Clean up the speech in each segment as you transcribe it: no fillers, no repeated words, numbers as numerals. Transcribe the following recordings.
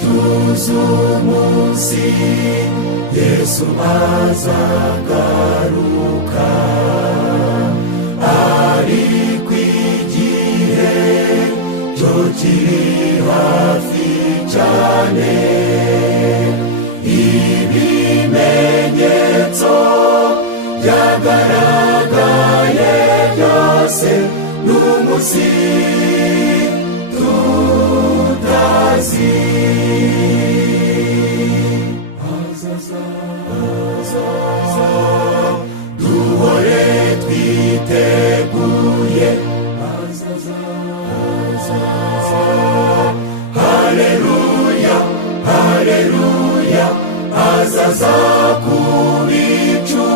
tuzumunsi Yesu azagaruka, ariko igihe cyo kiri hafi cyane. Ibimenyetso byagaragaye byose, n'umunsi tutazi. Duhore twiteguye, haleluya, haleluya. Azaza ku bicu,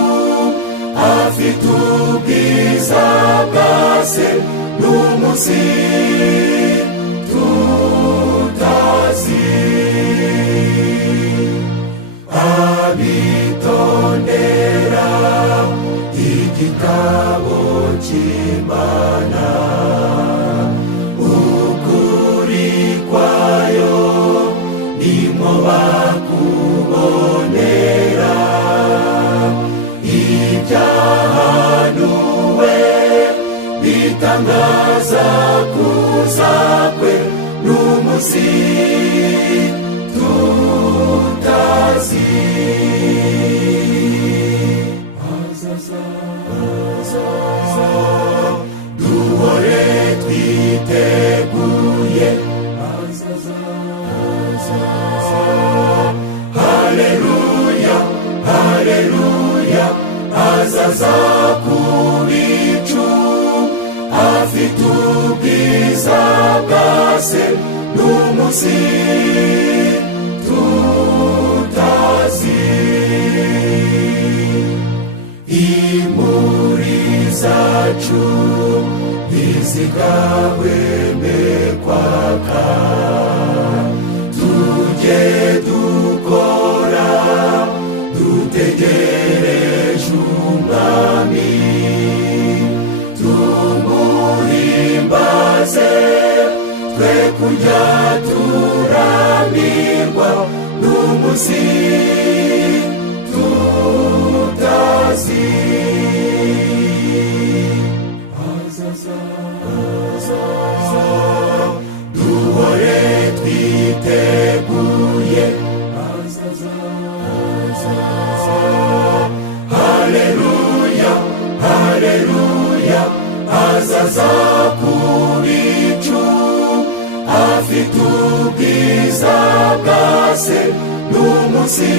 afite ubwiza bwase, n'umunsi tutazi. Abitondera igitabo cy'Imana, ukuri kwayo nimwo bakubonera. Ibyahanuwe bitangaza kuza kwe, n'umunsi tutazi. Duhore twiteguye, haleluya, haleluya. Azaza ku bicu, afite ubwiza bwase, n'umunsi tutazi. Imuri zacu ntizigahweme kwaka, tujye dukora dutegereje umwami, tumuhimbaze twe kujya turamirwa, n'umunsi tutazi. Duhore twiteguye, haleluya, haleluya. Azaza ku bicu, afite ubwiza bwase, n'umunsi